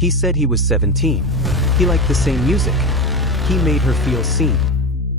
He said he was 17. He liked the same music. He made her feel seen.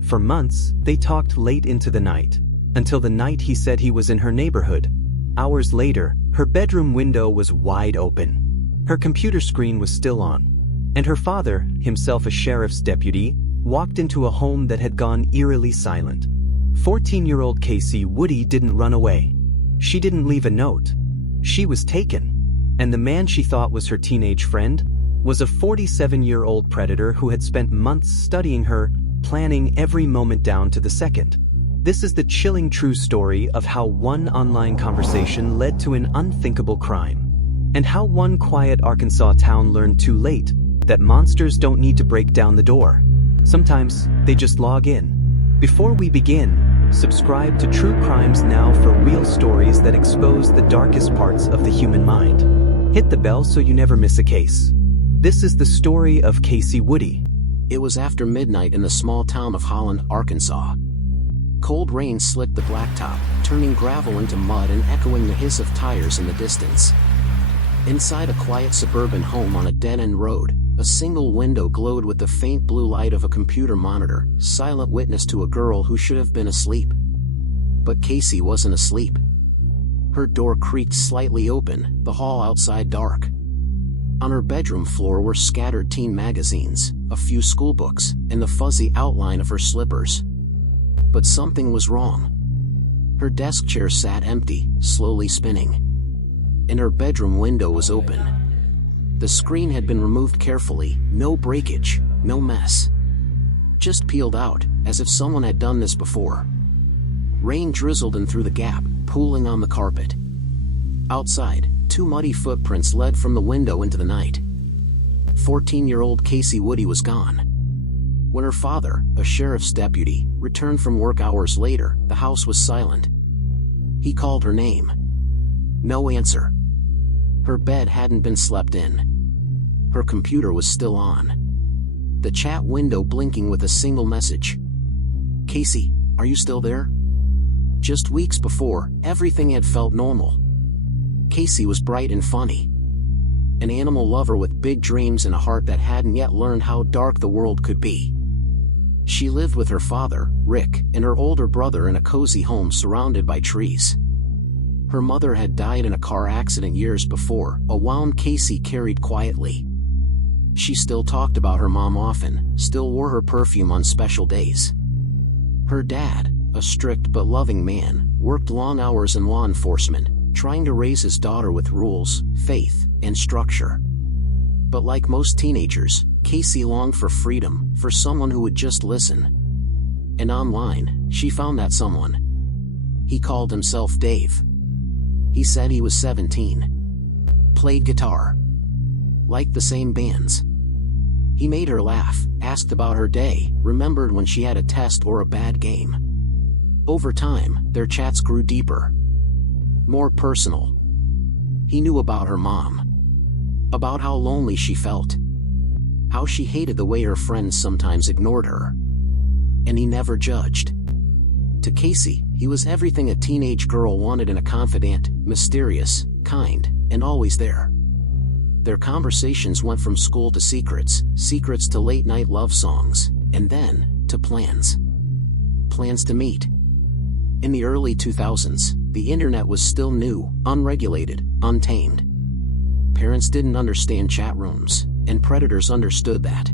For months, they talked late into the night, until the night he said he was in her neighborhood. Hours later, her bedroom window was wide open. Her computer screen was still on, and her father, himself a sheriff's deputy, walked into a home that had gone eerily silent. 14-year-old Kacie Woody didn't run away. She didn't leave a note. She was taken, and the man she thought was her teenage friend was a 47-year-old predator who had spent months studying her, planning every moment down to the second. This is the chilling true story of how one online conversation led to an unthinkable crime, and how one quiet Arkansas town learned too late that monsters don't need to break down the door. Sometimes they just log in. Before we begin, subscribe to True Crimes Now for real stories that expose the darkest parts of the human mind. Hit the bell so you never miss a case. This is the story of Kacie Woody. It was after midnight in the small town of Holland, Arkansas. Cold rain slicked the blacktop, turning gravel into mud and echoing the hiss of tires in the distance. Inside a quiet suburban home on a dead-end road, a single window glowed with the faint blue light of a computer monitor, silent witness to a girl who should have been asleep. But Kacie wasn't asleep. Her door creaked slightly open, the hall outside dark. On her bedroom floor were scattered teen magazines, a few schoolbooks, and the fuzzy outline of her slippers. But something was wrong. Her desk chair sat empty, slowly spinning. And her bedroom window was open. The screen had been removed carefully, no breakage, no mess. Just peeled out, as if someone had done this before. Rain drizzled in through the gap, pooling on the carpet. Outside, two muddy footprints led from the window into the night. 14-year-old Kacie Woody was gone. When her father, a sheriff's deputy, returned from work hours later, the house was silent. He called her name. No answer. Her bed hadn't been slept in. Her computer was still on. The chat window blinking with a single message. "Kacie, are you still there?" Just weeks before, everything had felt normal. Kacie was bright and funny. An animal lover with big dreams and a heart that hadn't yet learned how dark the world could be. She lived with her father, Rick, and her older brother in a cozy home surrounded by trees. Her mother had died in a car accident years before, a wound Kacie carried quietly. She still talked about her mom often, still wore her perfume on special days. Her dad, a strict but loving man, worked long hours in law enforcement, trying to raise his daughter with rules, faith, and structure. But like most teenagers, Kacie longed for freedom, for someone who would just listen. And online, she found that someone. He called himself Dave. He said he was 17. Played guitar. Liked the same bands. He made her laugh, asked about her day, remembered when she had a test or a bad game. Over time, their chats grew deeper. More personal. He knew about her mom. About how lonely she felt. How she hated the way her friends sometimes ignored her. And he never judged. To Kacie, he was everything a teenage girl wanted in a confidant, mysterious, kind, and always there. Their conversations went from school to secrets, secrets to late-night love songs, and then, to plans. Plans to meet. In the early 2000s, the internet was still new, unregulated, untamed. Parents didn't understand chat rooms, and predators understood that.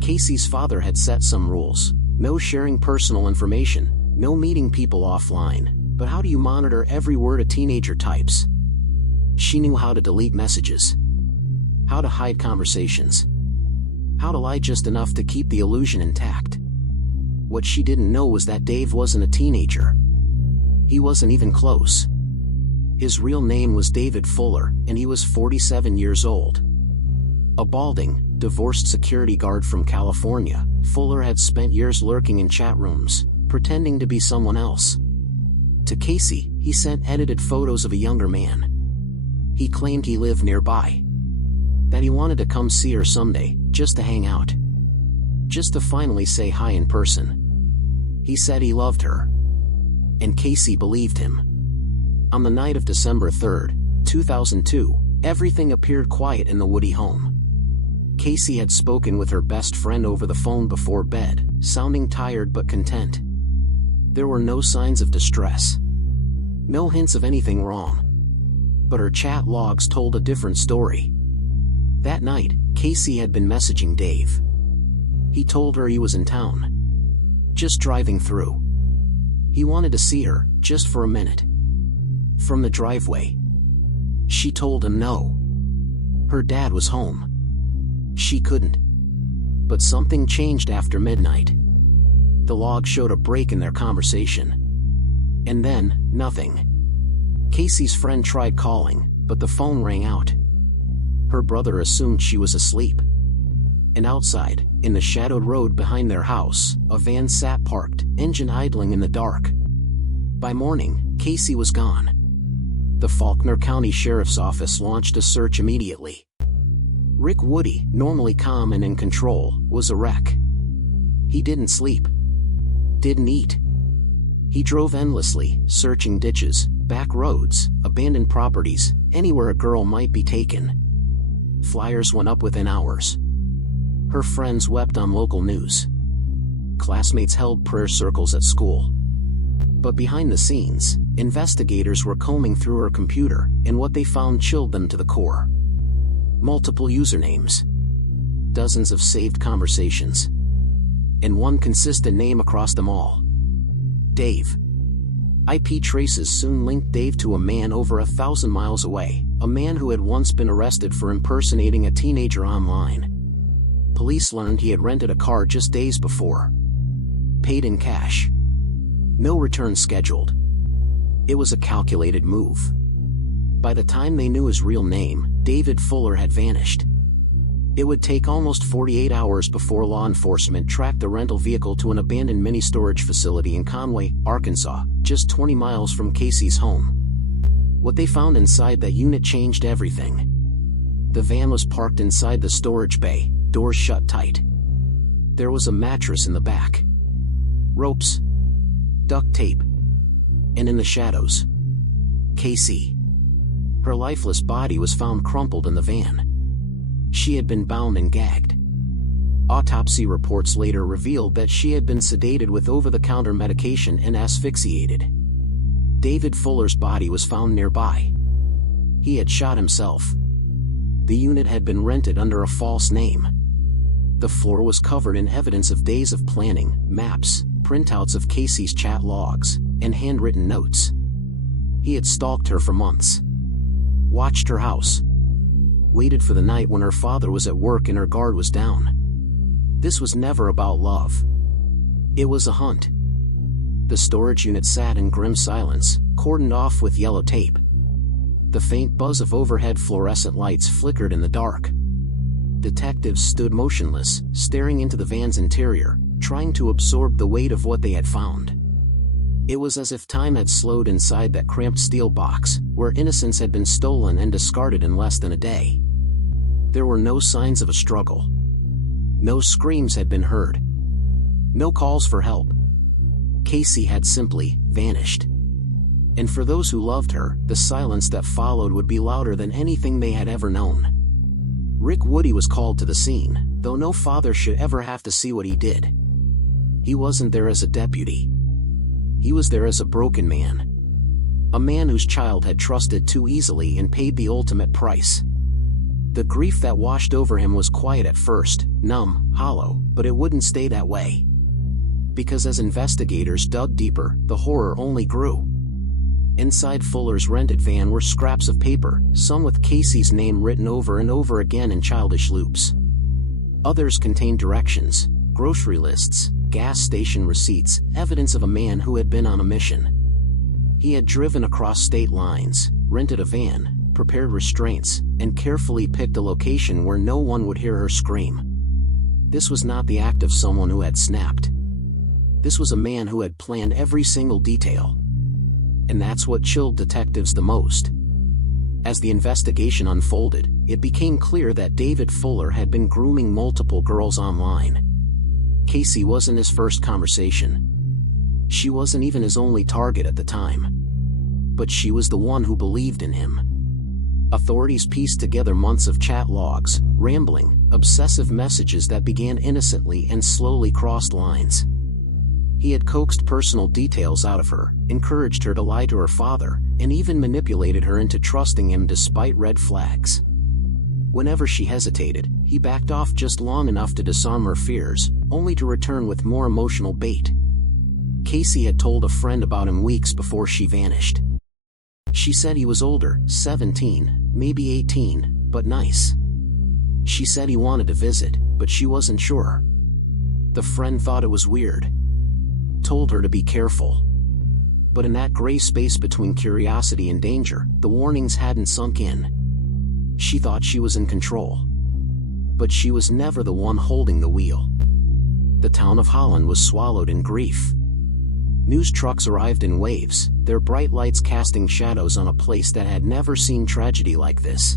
Kacie's father had set some rules. No sharing personal information, no meeting people offline, but how do you monitor every word a teenager types? She knew how to delete messages. How to hide conversations. How to lie just enough to keep the illusion intact. What she didn't know was that Dave wasn't a teenager. He wasn't even close. His real name was David Fuller, and he was 47 years old. A balding, divorced security guard from California, Fuller had spent years lurking in chat rooms, pretending to be someone else. To Kacie, he sent edited photos of a younger man. He claimed he lived nearby. That he wanted to come see her someday, just to hang out. Just to finally say hi in person. He said he loved her. And Kacie believed him. On the night of December 3, 2002, Everything appeared quiet in the Woody home. Kacie had spoken with her best friend over the phone before bed, sounding tired but content. There were no signs of distress. No hints of anything wrong. But her chat logs told a different story. That night, Kacie had been messaging Dave. He told her he was in town. Just driving through. He wanted to see her, just for a minute. From the driveway. She told him no. Her dad was home. She couldn't. But something changed after midnight. The log showed a break in their conversation. And then, nothing. Kacie's friend tried calling, but the phone rang out. Her brother assumed she was asleep. And outside, in the shadowed road behind their house, a van sat parked, engine idling in the dark. By morning, Kacie was gone. The Faulkner County Sheriff's Office launched a search immediately. Rick Woody, normally calm and in control, was a wreck. He didn't sleep. Didn't eat. He drove endlessly, searching ditches, back roads, abandoned properties, anywhere a girl might be taken. Flyers went up within hours. Her friends wept on local news. Classmates held prayer circles at school. But behind the scenes, investigators were combing through her computer, and what they found chilled them to the core. Multiple usernames. Dozens of saved conversations. And one consistent name across them all. Dave. IP traces soon linked Dave to a man over 1,000 miles away, a man who had once been arrested for impersonating a teenager online. Police learned he had rented a car just days before. Paid in cash. No return scheduled. It was a calculated move. By the time they knew his real name, David Fuller had vanished. It would take almost 48 hours before law enforcement tracked the rental vehicle to an abandoned mini-storage facility in Conway, Arkansas, just 20 miles from Kacie's home. What they found inside that unit changed everything. The van was parked inside the storage bay, doors shut tight. There was a mattress in the back. Ropes. Duct tape. And in the shadows, Kacie. Her lifeless body was found crumpled in the van. She had been bound and gagged. Autopsy reports later revealed that she had been sedated with over-the-counter medication and asphyxiated. David Fuller's body was found nearby. He had shot himself. The unit had been rented under a false name. The floor was covered in evidence of days of planning, maps, printouts of Kacie's chat logs, and handwritten notes. He had stalked her for months. Watched her house. Waited for the night when her father was at work and her guard was down. This was never about love. It was a hunt. The storage unit sat in grim silence, cordoned off with yellow tape. The faint buzz of overhead fluorescent lights flickered in the dark. Detectives stood motionless, staring into the van's interior, trying to absorb the weight of what they had found. It was as if time had slowed inside that cramped steel box, where innocence had been stolen and discarded in less than a day. There were no signs of a struggle. No screams had been heard. No calls for help. Kacie had simply vanished. And for those who loved her, the silence that followed would be louder than anything they had ever known. Rick Woody was called to the scene, though no father should ever have to see what he did. He wasn't there as a deputy. He was there as a broken man. A man whose child had trusted too easily and paid the ultimate price. The grief that washed over him was quiet at first, numb, hollow, but it wouldn't stay that way. Because as investigators dug deeper, the horror only grew. Inside Fuller's rented van were scraps of paper, some with Kacie's name written over and over again in childish loops. Others contained directions, grocery lists, gas station receipts, evidence of a man who had been on a mission. He had driven across state lines, rented a van, prepared restraints, and carefully picked a location where no one would hear her scream. This was not the act of someone who had snapped. This was a man who had planned every single detail. And that's what chilled detectives the most. As the investigation unfolded, it became clear that David Fuller had been grooming multiple girls online. Kacie wasn't his first conversation. She wasn't even his only target at the time. But she was the one who believed in him. Authorities pieced together months of chat logs, rambling, obsessive messages that began innocently and slowly crossed lines. He had coaxed personal details out of her, encouraged her to lie to her father, and even manipulated her into trusting him despite red flags. Whenever she hesitated, he backed off just long enough to disarm her fears, only to return with more emotional bait. Kacie had told a friend about him weeks before she vanished. She said he was older, 17, maybe 18, but nice. She said he wanted to visit, but she wasn't sure. The friend thought it was weird. Told her to be careful. But in that gray space between curiosity and danger, the warnings hadn't sunk in. She thought she was in control. But she was never the one holding the wheel. The town of Holland was swallowed in grief. News trucks arrived in waves, their bright lights casting shadows on a place that had never seen tragedy like this.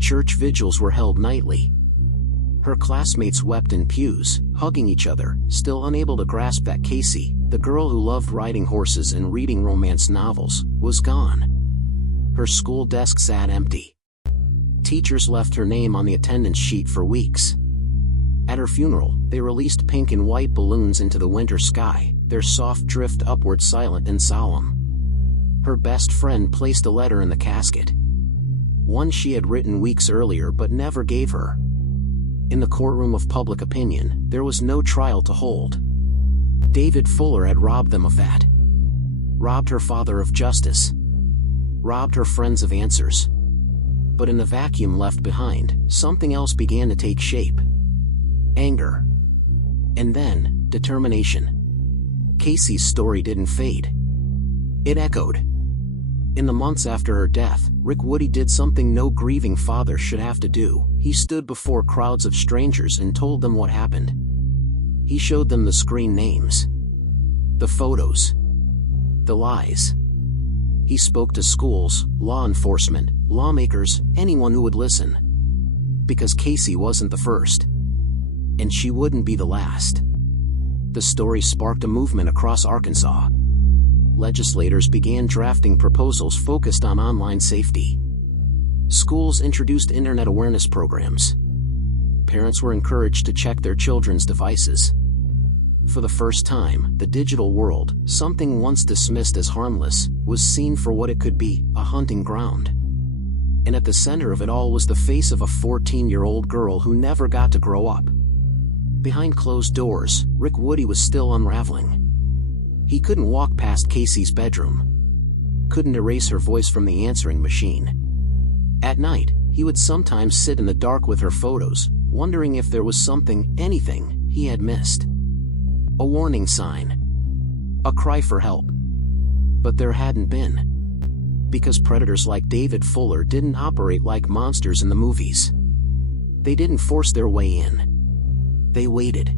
Church vigils were held nightly. Her classmates wept in pews, hugging each other, still unable to grasp that Kacie, the girl who loved riding horses and reading romance novels, was gone. Her school desk sat empty. Teachers left her name on the attendance sheet for weeks. At her funeral, they released pink and white balloons into the winter sky, their soft drift upward silent and solemn. Her best friend placed a letter in the casket. One she had written weeks earlier but never gave her. In the courtroom of public opinion, there was no trial to hold. David Fuller had robbed them of that. Robbed her father of justice. Robbed her friends of answers. But in the vacuum left behind, something else began to take shape. Anger. And then, determination. Kacie's story didn't fade. It echoed. In the months after her death, Rick Woody did something no grieving father should have to do. He stood before crowds of strangers and told them what happened. He showed them the screen names. The photos. The lies. He spoke to schools, law enforcement, lawmakers, anyone who would listen. Because Kacie wasn't the first. And she wouldn't be the last. The story sparked a movement across Arkansas. Legislators began drafting proposals focused on online safety. Schools introduced internet awareness programs. Parents were encouraged to check their children's devices. For the first time, the digital world, something once dismissed as harmless, was seen for what it could be, a hunting ground. And at the center of it all was the face of a 14-year-old girl who never got to grow up. Behind closed doors, Rick Woody was still unraveling. He couldn't walk past Kacie's bedroom. Couldn't erase her voice from the answering machine. At night, he would sometimes sit in the dark with her photos, wondering if there was something, anything, he had missed. A warning sign. A cry for help. But there hadn't been. Because predators like David Fuller didn't operate like monsters in the movies. They didn't force their way in. They waited.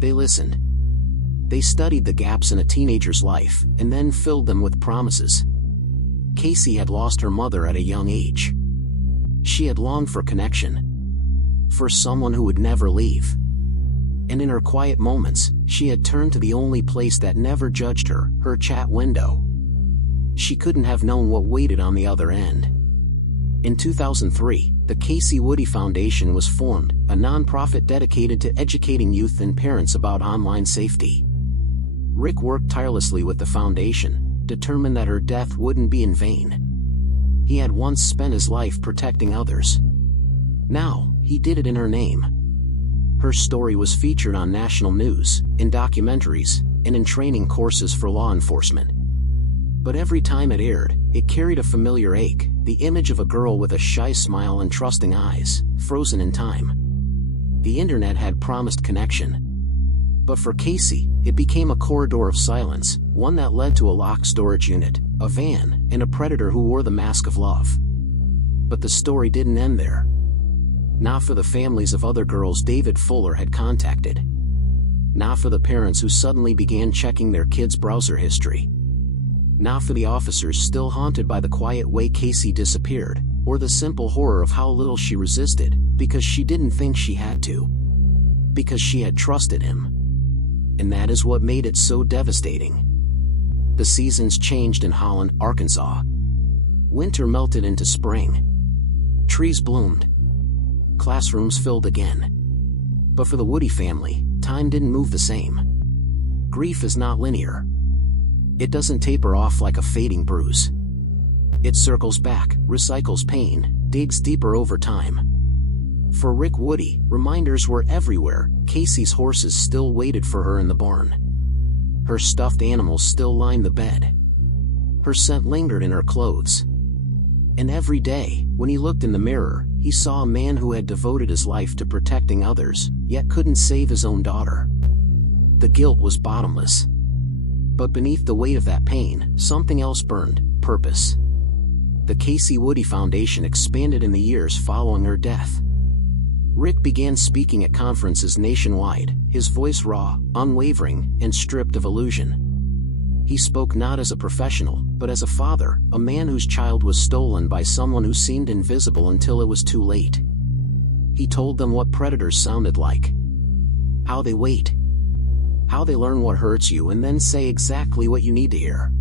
They listened. They studied the gaps in a teenager's life, and then filled them with promises. Kacie had lost her mother at a young age. She had longed for connection. For someone who would never leave. And in her quiet moments, she had turned to the only place that never judged her, her chat window. She couldn't have known what waited on the other end. In 2003, the Kacie Woody Foundation was formed, a nonprofit dedicated to educating youth and parents about online safety. Rick worked tirelessly with the foundation, determined that her death wouldn't be in vain. He had once spent his life protecting others. Now, he did it in her name. Her story was featured on national news, in documentaries, and in training courses for law enforcement. But every time it aired, it carried a familiar ache, the image of a girl with a shy smile and trusting eyes, frozen in time. The internet had promised connection. But for Kacie, it became a corridor of silence, one that led to a locked storage unit, a van, and a predator who wore the mask of love. But the story didn't end there. Not for the families of other girls David Fuller had contacted. Not for the parents who suddenly began checking their kids' browser history. Not for the officers still haunted by the quiet way Kacie disappeared, or the simple horror of how little she resisted, because she didn't think she had to. Because she had trusted him. And that is what made it so devastating. The seasons changed in Holland, Arkansas. Winter melted into spring. Trees bloomed. Classrooms filled again. But for the Woody family, time didn't move the same. Grief is not linear. It doesn't taper off like a fading bruise. It circles back, recycles pain, digs deeper over time. For Rick Woody, reminders were everywhere. Kacie's horses still waited for her in the barn. Her stuffed animals still lined the bed. Her scent lingered in her clothes. And every day, when he looked in the mirror, he saw a man who had devoted his life to protecting others, yet couldn't save his own daughter. The guilt was bottomless. But beneath the weight of that pain, something else burned: purpose. The Kacie Woody Foundation expanded in the years following her death. Rick began speaking at conferences nationwide, his voice raw, unwavering, and stripped of illusion. He spoke not as a professional, but as a father, a man whose child was stolen by someone who seemed invisible until it was too late. He told them what predators sounded like. How they wait. How they learn what hurts you and then say exactly what you need to hear.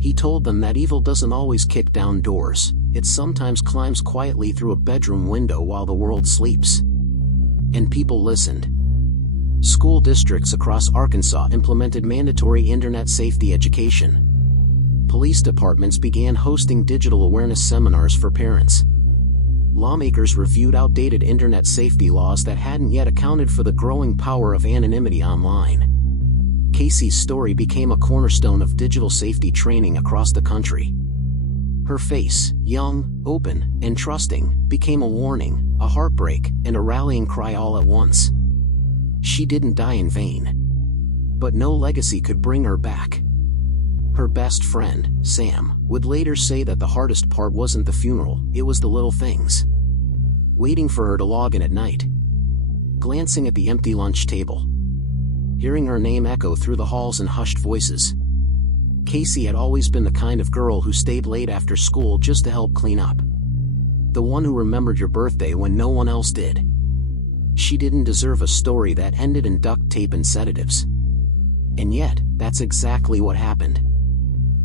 He told them that evil doesn't always kick down doors, it sometimes climbs quietly through a bedroom window while the world sleeps. And people listened. School districts across Arkansas implemented mandatory internet safety education. Police departments began hosting digital awareness seminars for parents. Lawmakers reviewed outdated internet safety laws that hadn't yet accounted for the growing power of anonymity online. Kacie's story became a cornerstone of digital safety training across the country. Her face, young, open, and trusting, became a warning, a heartbreak, and a rallying cry all at once. She didn't die in vain. But no legacy could bring her back. Her best friend, Sam, would later say that the hardest part wasn't the funeral, it was the little things. Waiting for her to log in at night. Glancing at the empty lunch table. Hearing her name echo through the halls in hushed voices. Kacie had always been the kind of girl who stayed late after school just to help clean up. The one who remembered your birthday when no one else did. She didn't deserve a story that ended in duct tape and sedatives. And yet, that's exactly what happened.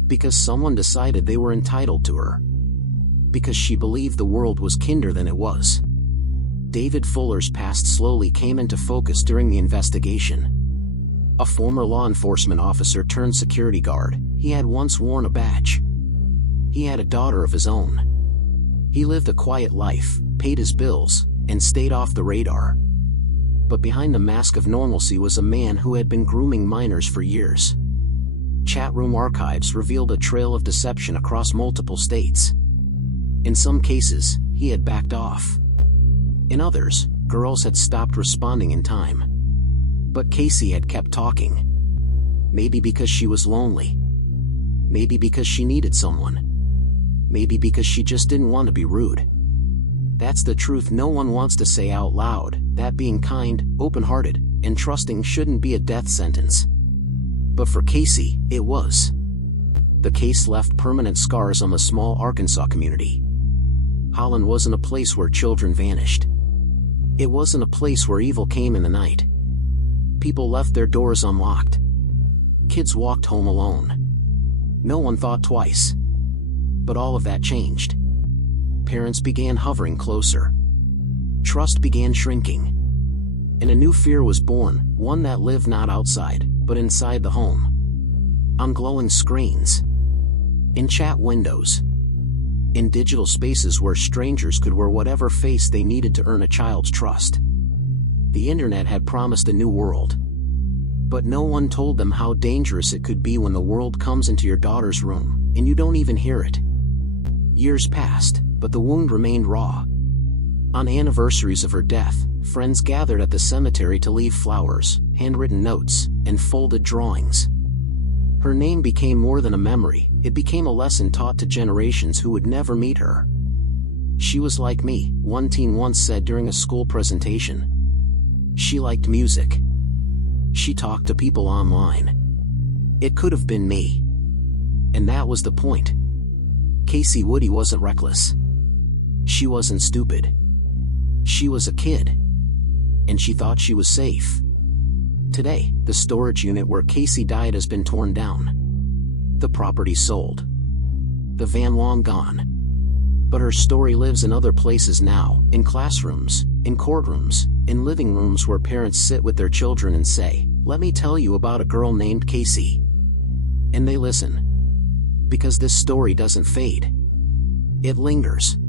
Because someone decided they were entitled to her. Because she believed the world was kinder than it was. David Fuller's past slowly came into focus during the investigation. A former law enforcement officer turned security guard, he had once worn a badge. He had a daughter of his own. He lived a quiet life, paid his bills, and stayed off the radar. But behind the mask of normalcy was a man who had been grooming minors for years. Chatroom archives revealed a trail of deception across multiple states. In some cases, he had backed off. In others, girls had stopped responding in time. But Kacie had kept talking. Maybe because she was lonely. Maybe because she needed someone. Maybe because she just didn't want to be rude. That's the truth no one wants to say out loud, that being kind, open-hearted, and trusting shouldn't be a death sentence. But for Kacie, it was. The case left permanent scars on the small Arkansas community. Holland wasn't a place where children vanished. It wasn't a place where evil came in the night. People left their doors unlocked. Kids walked home alone. No one thought twice. But all of that changed. Parents began hovering closer. Trust began shrinking. And a new fear was born, one that lived not outside, but inside the home. On glowing screens. In chat windows. In digital spaces where strangers could wear whatever face they needed to earn a child's trust. The internet had promised a new world. But no one told them how dangerous it could be when the world comes into your daughter's room, and you don't even hear it. Years passed, but the wound remained raw. On anniversaries of her death, friends gathered at the cemetery to leave flowers, handwritten notes, and folded drawings. Her name became more than a memory, it became a lesson taught to generations who would never meet her. She was like me, one teen once said during a school presentation. She liked music. She talked to people online. It could have been me. And that was the point. Kacie Woody wasn't reckless. She wasn't stupid. She was a kid. And she thought she was safe. Today, the storage unit where Kacie died has been torn down. The property sold. the van long gone. But her story lives in other places now, in classrooms, in courtrooms, in living rooms where parents sit with their children and say, "Let me tell you about a girl named Kacie." And they listen. Because this story doesn't fade. It lingers.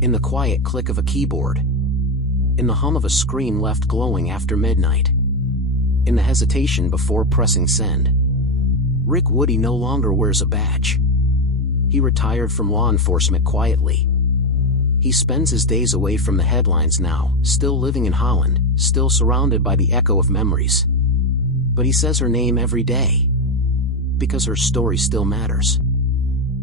In the quiet click of a keyboard. In the hum of a screen left glowing after midnight. In the hesitation before pressing send. Rick Woody no longer wears a badge. He retired from law enforcement quietly. He spends his days away from the headlines now, still living in Holland, still surrounded by the echo of memories. But he says her name every day. Because her story still matters.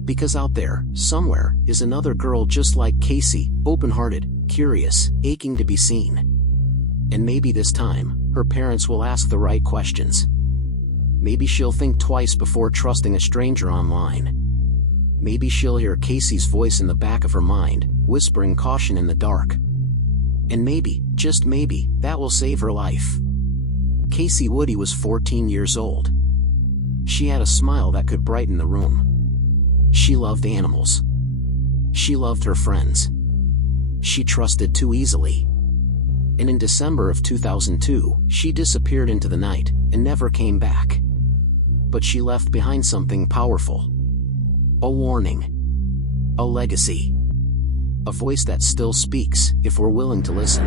Because out there, somewhere, is another girl just like Kacie, open-hearted, curious, aching to be seen. And maybe this time, her parents will ask the right questions. Maybe she'll think twice before trusting a stranger online. Maybe she'll hear Kacie's voice in the back of her mind, whispering caution in the dark. And maybe, just maybe, that will save her life. Kacie Woody was 14 years old. She had a smile that could brighten the room. She loved animals. She loved her friends. She trusted too easily. And in December of 2002, she disappeared into the night, and never came back. But she left behind something powerful. A warning. A legacy. A voice that still speaks, if we're willing to listen.